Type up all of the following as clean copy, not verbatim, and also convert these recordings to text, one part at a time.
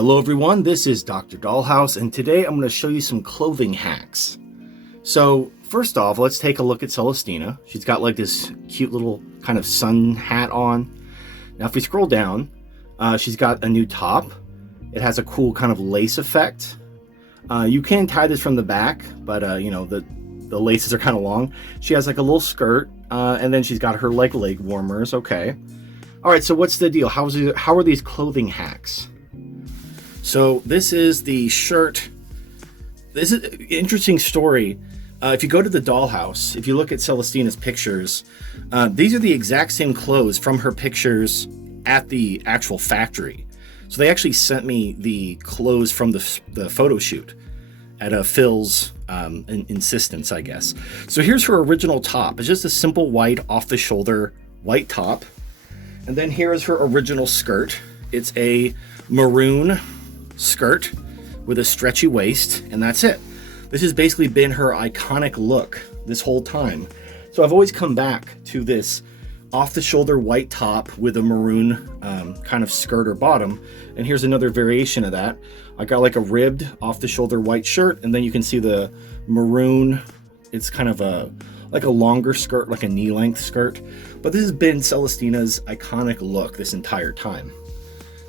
Hello everyone, this is Dr. Dollhouse, and today I'm going to show you some clothing hacks. So first off, let's take a look at Celestina. She's got like this cute little kind of sun hat on. Now if we scroll down, she's got a new top. It has a cool kind of lace effect. You can tie this from the back, but you know, the laces are kind of long. She has like a little skirt, and then she's got her like leg warmers. Okay. All right, so what's the deal? How are these clothing hacks? So this is the shirt. This is an interesting story. If you go to the dollhouse, if you look at Celestina's pictures, these are the exact same clothes from her pictures at the actual factory. So they actually sent me the clothes from the photo shoot at Phil's insistence, I guess. So here's her original top. It's just a simple white off-the-shoulder white top. And then here is her original skirt. It's a maroon skirt with a stretchy waist, and that's it. This has basically been her iconic look this whole time. So I've always come back to this off-the-shoulder white top with a maroon kind of skirt or bottom. And here's another variation of that. I got like a ribbed off-the-shoulder white shirt, and then you can see the maroon. It's kind of like a longer skirt, like a knee-length skirt. But this has been Celestina's iconic look this entire time.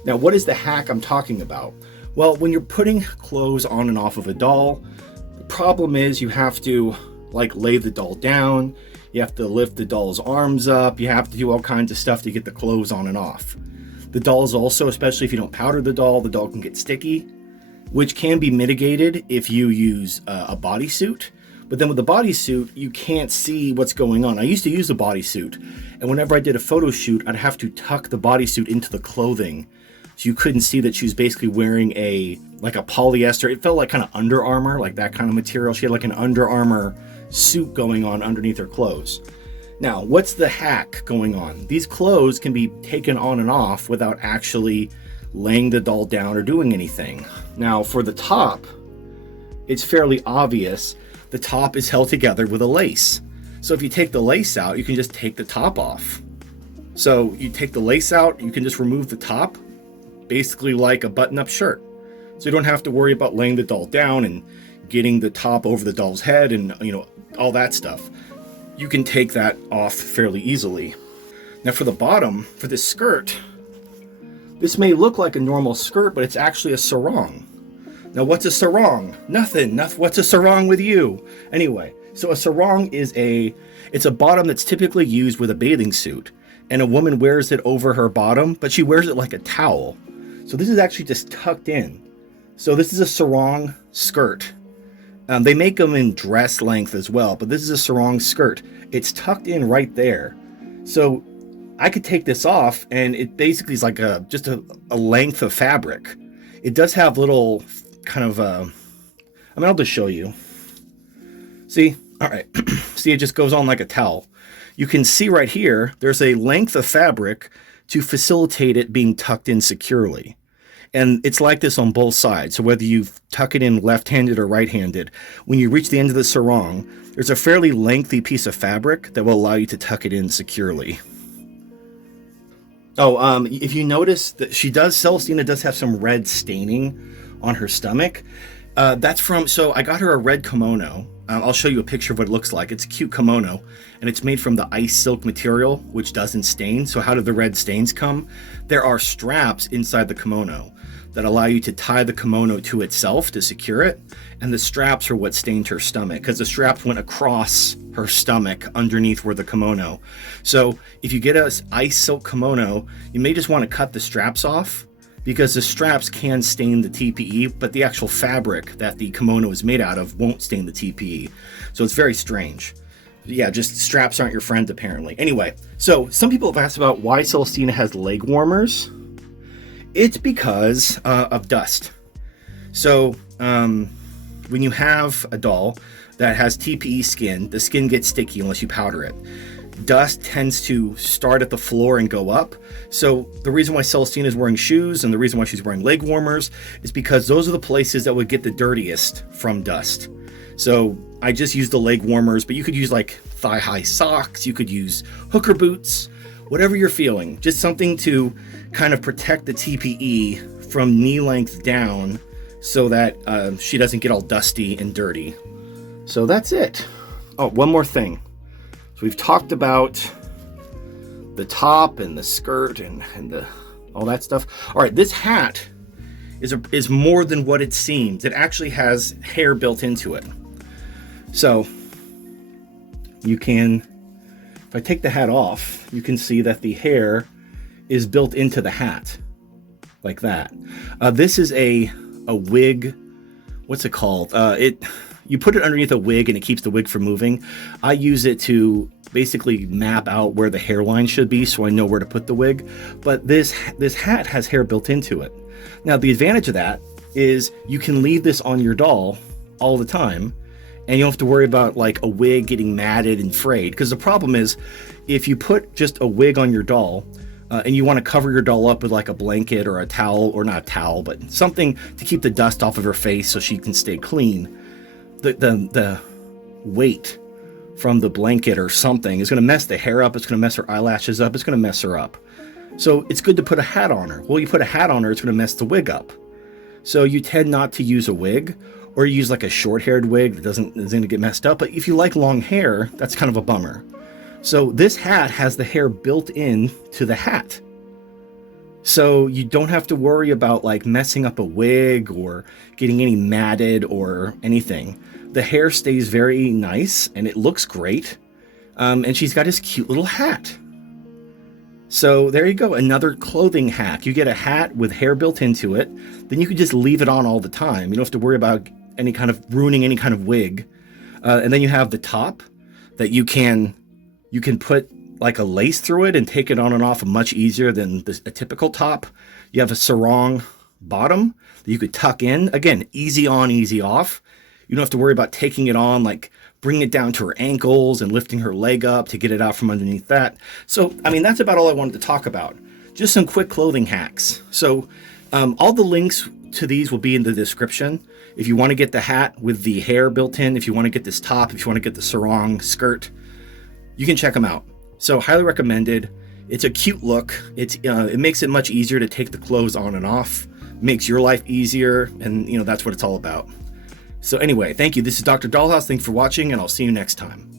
Now, what is the hack I'm talking about? Well, when you're putting clothes on and off of a doll, the problem is you have to like lay the doll down, you have to lift the doll's arms up, you have to do all kinds of stuff to get the clothes on and off. The dolls also, especially if you don't powder the doll can get sticky, which can be mitigated if you use a bodysuit. But then with the bodysuit, you can't see what's going on. I used to use a bodysuit, and whenever I did a photo shoot, I'd have to tuck the bodysuit into the clothing. So you couldn't see that she was basically wearing like a polyester. It felt like kind of Under Armour, like that kind of material. She had like an Under Armour suit going on underneath her clothes. Now, what's the hack going on? These clothes can be taken on and off without actually laying the doll down or doing anything. Now, for the top, it's fairly obvious. The top is held together with a lace. So if you take the lace out, you can just take the top off. So you take the lace out, you can just remove the top, basically like a button-up shirt. So you don't have to worry about laying the doll down and getting the top over the doll's head and, you know, all that stuff. You can take that off fairly easily. Now for the bottom, for this skirt, this may look like a normal skirt, but it's actually a sarong. Now what's a sarong? Nothing. What's a sarong with you? Anyway, so a sarong is it's a bottom that's typically used with a bathing suit, and a woman wears it over her bottom, but she wears it like a towel. So this is actually just tucked in. So this is a sarong skirt. They make them in dress length as well, but this is a sarong skirt. It's tucked in right there. So I could take this off, and it basically is like just a length of fabric. It does have little kind of, I'll just show you. See? All right. See, it just goes on like a towel. You can see right here, there's a length of fabric to facilitate it being tucked in securely. And it's like this on both sides. So whether you tuck it in left-handed or right-handed, when you reach the end of the sarong, there's a fairly lengthy piece of fabric that will allow you to tuck it in securely. Oh, if you notice that Celestina does have some red staining on her stomach. So I got her a red kimono. I'll show you a picture of what it looks like. It's a cute kimono, and it's made from the ice silk material, which doesn't stain. So how do the red stains come? There are straps inside the kimono that allow you to tie the kimono to itself to secure it, and the straps are what stained her stomach, because the straps went across her stomach underneath where the kimono. So if you get an ice silk kimono, you may just want to cut the straps off, because the straps can stain the TPE, but the actual fabric that the kimono is made out of won't stain the TPE. So it's very strange. Yeah, just straps aren't your friend apparently. Anyway, so some people have asked about why Celestina has leg warmers. It's because of dust. So when you have a doll that has TPE skin, the skin gets sticky unless you powder it. Dust tends to start at the floor and go up. So the reason why Celestina is wearing shoes and the reason why she's wearing leg warmers is because those are the places that would get the dirtiest from dust. So I just use the leg warmers, but you could use like thigh-high socks, you could use hooker boots, whatever you're feeling. Just something to kind of protect the TPE from knee length down so that she doesn't get all dusty and dirty. So that's it. Oh, one more thing. So we've talked about the top and the skirt and all that stuff. All right, this hat is more than what it seems. It actually has hair built into it. So you can, if I take the hat off, you can see that the hair is built into the hat like that. This is a wig. What's it called? You put it underneath a wig and it keeps the wig from moving. I use it to basically map out where the hairline should be so I know where to put the wig. But this hat has hair built into it. Now the advantage of that is you can leave this on your doll all the time and you don't have to worry about like a wig getting matted and frayed. Because the problem is if you put just a wig on your doll and you want to cover your doll up with like a blanket or a towel, or not a towel, but something to keep the dust off of her face so she can stay clean, the weight from the blanket or something is going to mess the hair up. It's going to mess her eyelashes up. It's going to mess her up. So it's good to put a hat on her. Well, you put a hat on her, it's going to mess the wig up. So you tend not to use a wig, or use like a short-haired wig that isn't going to get messed up. But if you like long hair, that's kind of a bummer. So this hat has the hair built in to the hat. So you don't have to worry about like messing up a wig or getting any matted or anything. The hair stays very nice and it looks great. And she's got this cute little hat. So there you go, another clothing hack. You get a hat with hair built into it, then you can just leave it on all the time. You don't have to worry about any kind of ruining any kind of wig. And then you have the top that you can put like a lace through it and take it on and off much easier than a typical top. You have a sarong bottom that you could tuck in. Again, easy on, easy off. You don't have to worry about taking it on, like bringing it down to her ankles and lifting her leg up to get it out from underneath that. So, I mean, that's about all I wanted to talk about. Just some quick clothing hacks. So all the links to these will be in the description. If you want to get the hat with the hair built in, if you want to get this top, if you want to get the sarong skirt, you can check them out. So highly recommended. It's a cute look. It makes it much easier to take the clothes on and off, makes your life easier, and that's what it's all about. So anyway, thank you. This is Dr. Dollhouse. Thanks for watching, and I'll see you next time.